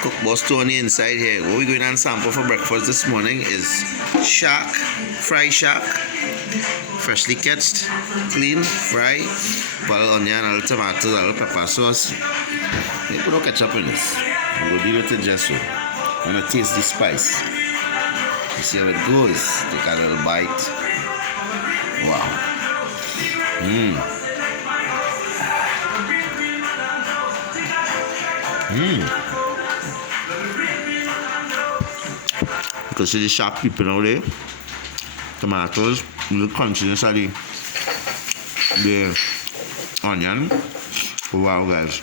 Cook Busto on the inside here. What we're going to sample for breakfast this morning is shark, fried shark, freshly catched, clean, fry, put a little onion, a little tomato, a little pepper sauce. You put no ketchup in this. I'm going to deal with it just so. I'm going to taste the spice. You see how it goes. Take a little bite. Wow. You can see the shark peeping out there. Tomatoes, little crunchiness of the onion. Wow, guys.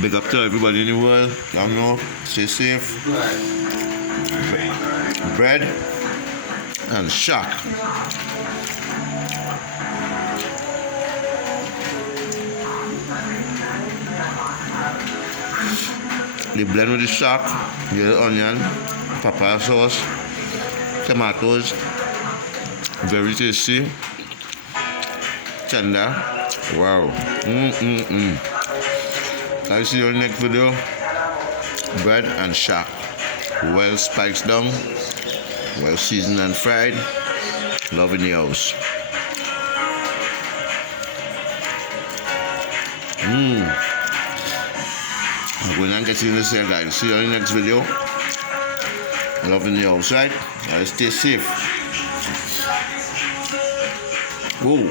Big up to everybody in the world. Y'all know, stay safe. Bread and shark. They blend with the shark, the onion, papaya sauce, tomatoes, very tasty, tender. Wow. I'll see you in the next video. Bread and shark, well spiced down, well seasoned and fried. Love in the house. I'm going to get you in this here, guys. See you in the next video. Love in the house, right? Stay safe. Whoa.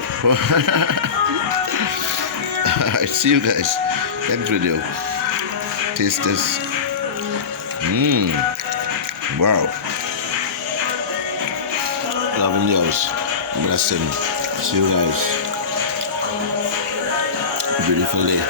I see you guys. Next video. Taste this. Wow. Love in the house. Blessing. See you guys. Beautiful day.